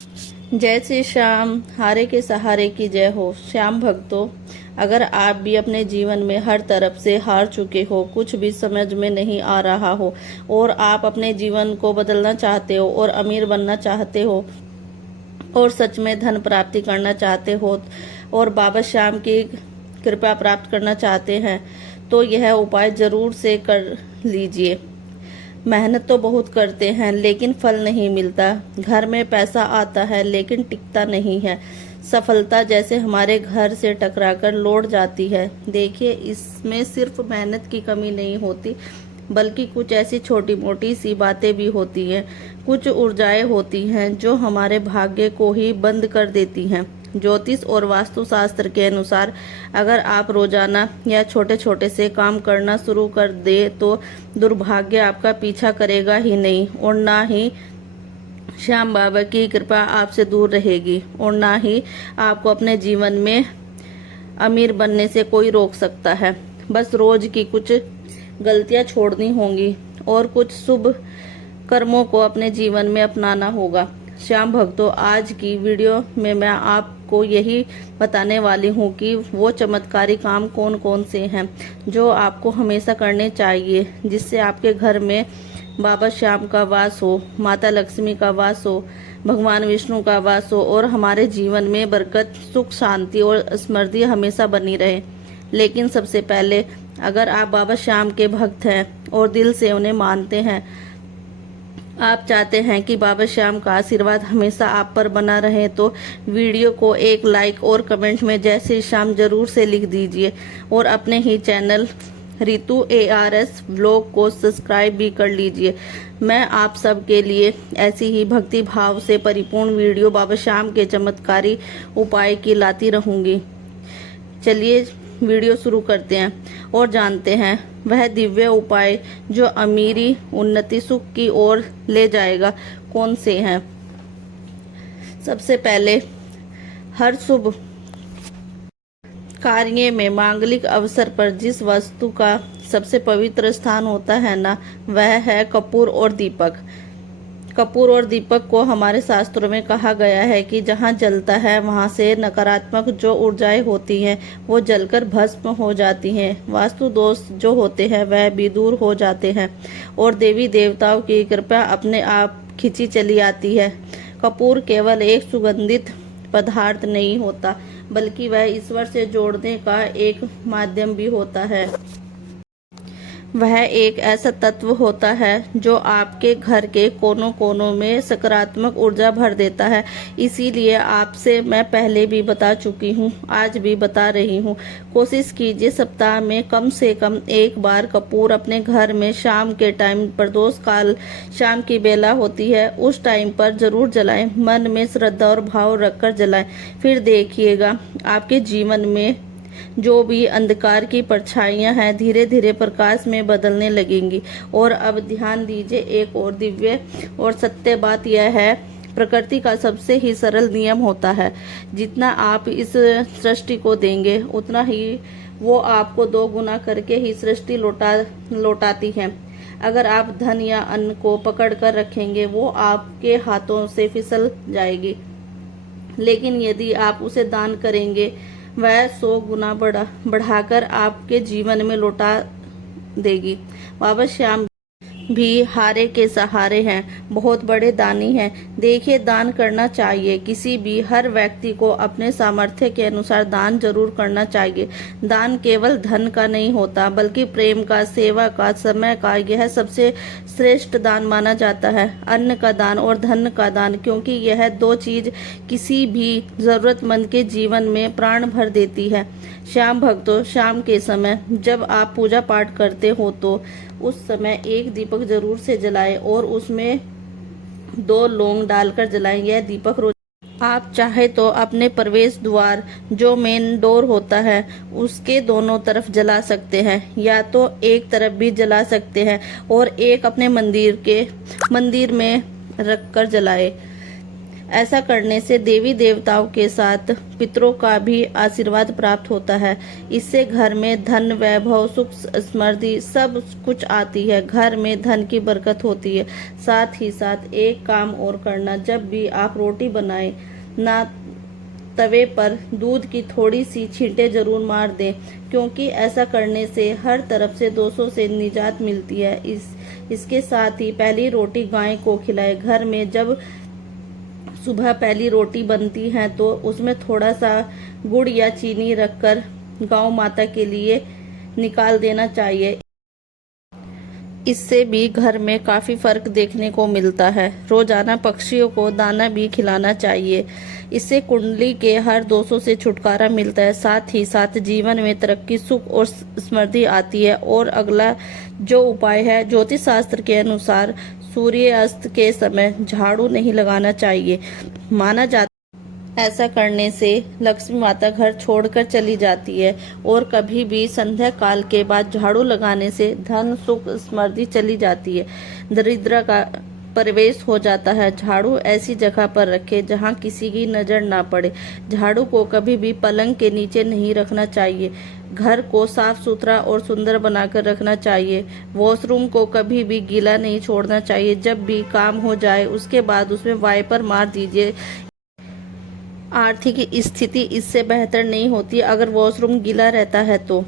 जय श्री श्याम, हारे के सहारे की जय हो। श्याम भक्तों, अगर आप भी अपने जीवन में हर तरफ से हार चुके हो, कुछ भी समझ में नहीं आ रहा हो और आप अपने जीवन को बदलना चाहते हो और अमीर बनना चाहते हो और सच में धन प्राप्ति करना चाहते हो और बाबा श्याम की कृपा प्राप्त करना चाहते हैं, तो यह उपाय जरूर से कर लीजिए। मेहनत तो बहुत करते हैं लेकिन फल नहीं मिलता। घर में पैसा आता है लेकिन टिकता नहीं है। सफलता जैसे हमारे घर से टकराकर लौट जाती है। देखिए, इसमें सिर्फ मेहनत की कमी नहीं होती, बल्कि कुछ ऐसी छोटी मोटी सी बातें भी होती हैं। कुछ ऊर्जाएं होती हैं जो हमारे भाग्य को ही बंद कर देती हैं। ज्योतिष और वास्तुशास्त्र के अनुसार अगर आप रोजाना या छोटे छोटे से काम करना शुरू कर दे तो दुर्भाग्य आपका पीछा करेगा ही नहीं, और ना ही श्याम बाबा की कृपा आपसे दूर रहेगी, और ना ही आपको अपने जीवन में अमीर बनने से कोई रोक सकता है। बस रोज की कुछ गलतियां छोड़नी होंगी और कुछ शुभ कर्मों को अपने जीवन में अपनाना होगा। श्याम भक्तों, आज की वीडियो में मैं आपको यही बताने वाली हूँ कि वो चमत्कारी काम कौन कौन से हैं जो आपको हमेशा करने चाहिए, जिससे आपके घर में बाबा श्याम का वास हो, माता लक्ष्मी का वास हो, भगवान विष्णु का वास हो और हमारे जीवन में बरकत, सुख, शांति और समृद्धि हमेशा बनी रहे। लेकिन सबसे पहले, अगर आप बाबा श्याम के भक्त हैं और दिल से उन्हें मानते हैं, आप चाहते हैं कि बाबा श्याम का आशीर्वाद हमेशा आप पर बना रहे, तो वीडियो को एक लाइक और कमेंट में जय श्री श्याम जरूर से लिख दीजिए और अपने ही चैनल रितु ARS ब्लॉग को सब्सक्राइब भी कर लीजिए। मैं आप सब के लिए ऐसी ही भक्ति भाव से परिपूर्ण वीडियो बाबा श्याम के चमत्कारी उपाय की लाती रहूंगी। चलिए वीडियो शुरू करते हैं और जानते हैं वह दिव्य उपाय जो अमीरी, उन्नति, सुख की ओर ले जाएगा कौन से हैं। सबसे पहले, हर शुभ कार्य में मांगलिक अवसर पर जिस वस्तु का सबसे पवित्र स्थान होता है ना, वह है कपूर और दीपक। कपूर और दीपक को हमारे शास्त्रों में कहा गया है कि जहाँ जलता है वहाँ से नकारात्मक जो ऊर्जाएं होती हैं वो जलकर भस्म हो जाती हैं, वास्तु दोष जो होते हैं वह भी दूर हो जाते हैं और देवी देवताओं की कृपा अपने आप खिंची चली आती है। कपूर केवल एक सुगंधित पदार्थ नहीं होता, बल्कि वह ईश्वर से जोड़ने का एक माध्यम भी होता है। वह एक ऐसा तत्व होता है जो आपके घर के कोनों कोनों में सकारात्मक ऊर्जा भर देता है। इसीलिए आपसे मैं पहले भी बता चुकी हूँ, आज भी बता रही हूँ, कोशिश कीजिए सप्ताह में कम से कम एक बार कपूर अपने घर में शाम के टाइम, प्रदोष काल, शाम की बेला होती है उस टाइम पर जरूर जलाएं। मन में श्रद्धा और भाव रखकर जलाएं। फिर देखिएगा आपके जीवन में जो भी अंधकार की परछाइयां हैं धीरे धीरे प्रकाश में बदलने लगेंगी। और अब ध्यान दीजिए, एक और दिव्य और सत्य बात यह है, प्रकृति का सबसे ही सरल नियम होता है, जितना आप इस सृष्टि को देंगे उतना ही वो आपको 2 गुना करके ही सृष्टि लौटाती है। अगर आप धन या अन्न को पकड़ कर रखेंगे वो आपके हाथों से फिसल जाएगी, लेकिन यदि आप उसे दान करेंगे वह 100 गुना बढ़ाकर आपके जीवन में लौटा देगी। बाबा श्याम भी हारे के सहारे हैं, बहुत बड़े दानी हैं। देखिए, दान करना चाहिए, किसी भी हर व्यक्ति को अपने सामर्थ्य के अनुसार दान जरूर करना चाहिए। दान केवल धन का नहीं होता, बल्कि प्रेम का, सेवा का, समय का, यह सबसे श्रेष्ठ दान माना जाता है। अन्न का दान और धन का दान, क्योंकि यह 2 चीज किसी भी जरूरतमंद के जीवन में प्राण भर देती है। श्याम भक्तों, शाम के समय जब आप पूजा पाठ करते हो तो उस समय एक दीपक जरूर से जलाएं और उसमें 2 लौंग डालकर जलाएं। यह दीपक रोज आप चाहे तो अपने प्रवेश द्वार, जो मेन डोर होता है, उसके दोनों तरफ जला सकते हैं, या तो एक तरफ भी जला सकते हैं और एक अपने मंदिर में रख कर जलाए। ऐसा करने से देवी देवताओं के साथ पितरों का भी आशीर्वाद प्राप्त होता है। इससे घर में धन, वैभव, सुख, समृद्धि सब कुछ आती है। घर में धन की बरकत होती है। साथ ही साथ एक काम और करना, जब भी आप रोटी बनाएं ना, तवे पर दूध की थोड़ी सी छींटे जरूर मार दें, क्योंकि ऐसा करने से हर तरफ से दोषों से निजात मिलती है। इसके साथ ही पहली रोटी गाय को खिलाएं। घर में जब सुबह पहली रोटी बनती है तो उसमें थोड़ा सा गुड़ या चीनी रखकर गौ माता के लिए निकाल देना चाहिए। इससे भी घर में काफी फर्क देखने को मिलता है। रोजाना पक्षियों को दाना भी खिलाना चाहिए। इससे कुंडली के हर दोषों से छुटकारा मिलता है। साथ ही साथ जीवन में तरक्की, सुख और समृद्धि आती है। और अगला जो उपाय है, ज्योतिष शास्त्र के अनुसार सूर्यास्त के समय झाड़ू नहीं लगाना चाहिए। माना जाता ऐसा करने से लक्ष्मी माता घर छोड़कर चली जाती है। और कभी भी संध्या काल के बाद झाड़ू लगाने से धन, सुख, समृद्धि चली जाती है। दरिद्र का प्रवेश हो जाता है। झाड़ू ऐसी जगह पर रखें जहां किसी की नजर ना पड़े। झाड़ू को कभी भी पलंग के नीचे नहीं रखना चाहिए। घर को साफ सुथरा और सुंदर बनाकर रखना चाहिए। वॉशरूम को कभी भी गीला नहीं छोड़ना चाहिए। जब भी काम हो जाए उसके बाद उसमें वाइपर मार दीजिए। आर्थिक स्थिति इससे बेहतर नहीं होती अगर वॉशरूम गीला रहता है तो।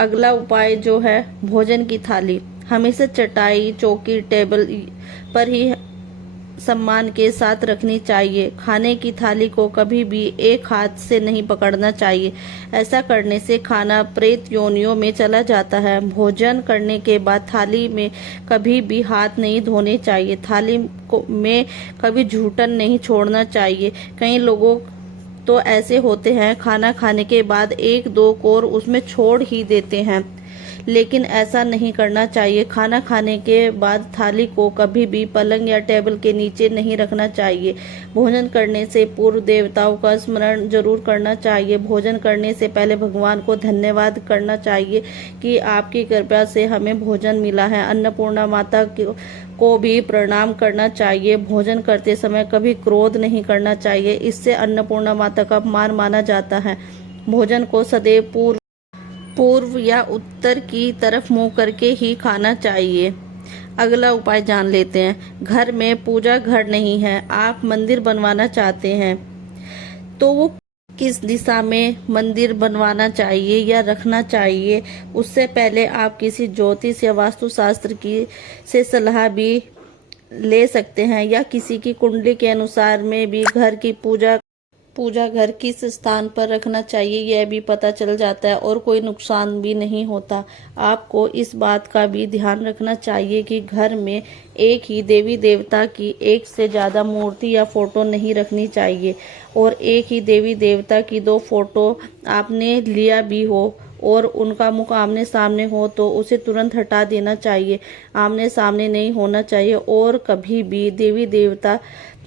अगला उपाय जो है, भोजन की थाली हमेशा चटाई, चौकी, टेबल पर ही सम्मान के साथ रखनी चाहिए। खाने की थाली को कभी भी एक हाथ से नहीं पकड़ना चाहिए। ऐसा करने से खाना प्रेत योनियों में चला जाता है। भोजन करने के बाद थाली में कभी भी हाथ नहीं धोने चाहिए। थाली में कभी जूठन नहीं छोड़ना चाहिए। कई लोगों तो ऐसे होते हैं, खाना खाने के बाद एक दो कोर उसमें छोड़ ही देते हैं, लेकिन ऐसा नहीं करना चाहिए। खाना खाने के बाद थाली को कभी भी पलंग या टेबल के नीचे नहीं रखना चाहिए। भोजन करने से पूर्व देवताओं का स्मरण जरूर करना चाहिए। भोजन करने से पहले भगवान को धन्यवाद करना चाहिए कि आपकी कृपा से हमें भोजन मिला है। अन्नपूर्णा माता को भी प्रणाम करना चाहिए। भोजन करते समय कभी क्रोध नहीं करना चाहिए। इससे अन्नपूर्णा माता का अपमान माना जाता है। भोजन को सदैव पूर्व या उत्तर की तरफ मुंह करके ही खाना चाहिए। अगला उपाय जान लेते हैं। घर में पूजा घर नहीं है, आप मंदिर बनवाना चाहते हैं, तो वो किस दिशा में मंदिर बनवाना चाहिए या रखना चाहिए, उससे पहले आप किसी ज्योतिष या वास्तुशास्त्र की से सलाह भी ले सकते हैं, या किसी की कुंडली के अनुसार में भी घर की पूजा घर किस स्थान पर रखना चाहिए यह भी पता चल जाता है और कोई नुकसान भी नहीं होता। आपको इस बात का भी ध्यान रखना चाहिए कि घर में एक ही देवी देवता की एक से ज्यादा मूर्ति या फोटो नहीं रखनी चाहिए। और एक ही देवी देवता की दो फोटो आपने लिया भी हो और उनका मुख आमने सामने हो तो उसे तुरंत हटा देना चाहिए। आमने सामने नहीं होना चाहिए। और कभी भी देवी देवता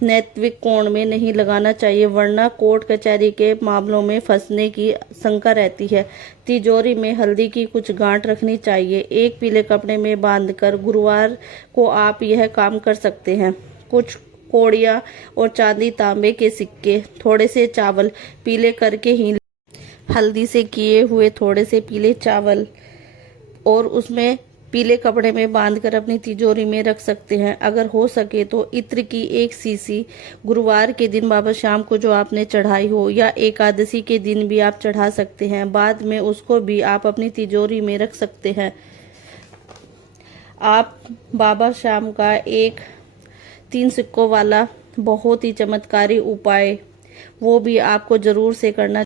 नैतिक कोण में नहीं लगाना चाहिए, वरना कोर्ट कचहरी के मामलों में फंसने की शंका रहती है। तिजोरी में हल्दी की कुछ गांठ रखनी चाहिए। एक पीले कपड़े में बांधकर गुरुवार को आप यह काम कर सकते हैं। कुछ कौड़ियाँ और चांदी, तांबे के सिक्के, थोड़े से चावल पीले करके ही हल्दी से किए हुए थोड़े से पीले चावल और उसमें पीले कपड़े में बांधकर अपनी तिजोरी में रख सकते हैं। अगर हो सके तो इत्र की एक सीसी गुरुवार के दिन बाबा श्याम को जो आपने चढ़ाई हो, या एकादशी के दिन भी आप चढ़ा सकते हैं। बाद में उसको भी आप अपनी तिजोरी में रख सकते हैं। आप बाबा श्याम का एक 3 सिक्कों वाला बहुत ही चमत्कारी उपाय वो भी आपको जरूर से करना।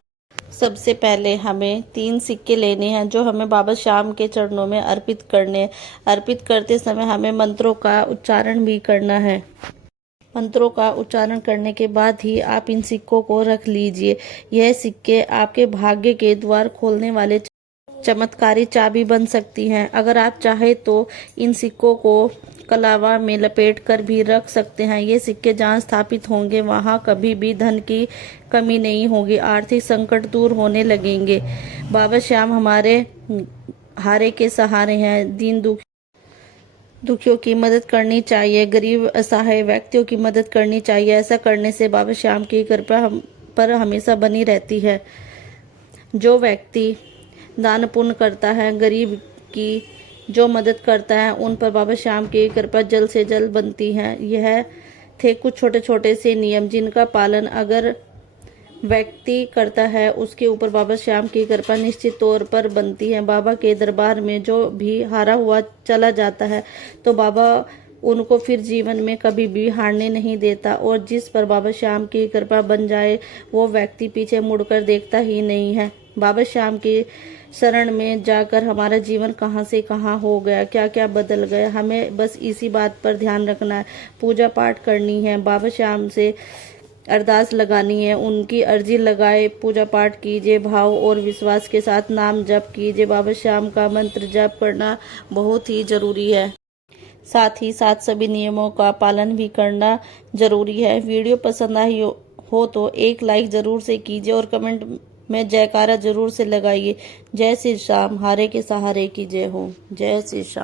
सबसे पहले हमें 3 सिक्के लेने हैं जो हमें बाबा श्याम के चरणों में अर्पित करने हैं। अर्पित करते समय हमें मंत्रों का उच्चारण भी करना है। मंत्रों का उच्चारण करने के बाद ही आप इन सिक्कों को रख लीजिए। यह सिक्के आपके भाग्य के द्वार खोलने वाले चमत्कारी चाबी बन सकती हैं। अगर आप चाहे तो इन सिक्कों को कलावा में लपेट कर भी रख सकते हैं। ये सिक्के जहाँ स्थापित होंगे वहाँ कभी भी धन की कमी नहीं होगी, आर्थिक संकट दूर होने लगेंगे। बाबा श्याम हमारे हारे के सहारे हैं। दुखियों की मदद करनी चाहिए, गरीब असहाय व्यक्तियों की मदद करनी चाहिए। ऐसा करने से बाबा श्याम की कृपा हम पर हमेशा बनी रहती है। जो व्यक्ति दान पुण्य करता है, गरीब की जो मदद करता है, उन पर बाबा श्याम की कृपा जल्द से जल्द बनती है। यह थे कुछ छोटे छोटे से नियम जिनका पालन अगर व्यक्ति करता है, उसके ऊपर बाबा श्याम की कृपा निश्चित तौर पर बनती है। बाबा के दरबार में जो भी हारा हुआ चला जाता है तो बाबा उनको फिर जीवन में कभी भी हारने नहीं देता, और जिस पर बाबा श्याम की कृपा बन जाए वो व्यक्ति पीछे मुड़कर देखता ही नहीं है। बाबा श्याम की शरण में जाकर हमारा जीवन कहाँ से कहाँ हो गया, क्या क्या बदल गया, हमें बस इसी बात पर ध्यान रखना है। पूजा पाठ करनी है, बाबा श्याम से अरदास लगानी है, उनकी अर्जी लगाए, पूजा पाठ कीजिए, भाव और विश्वास के साथ नाम जप कीजिए। बाबा श्याम का मंत्र जप करना बहुत ही जरूरी है। साथ ही साथ सभी नियमों का पालन भी करना जरूरी है। वीडियो पसंद आई हो तो एक लाइक जरूर से कीजिए और कमेंट में जयकारा जरूर से लगाइए। जय श्री श्याम, हारे के सहारे की जय हो। जय श्री श्याम।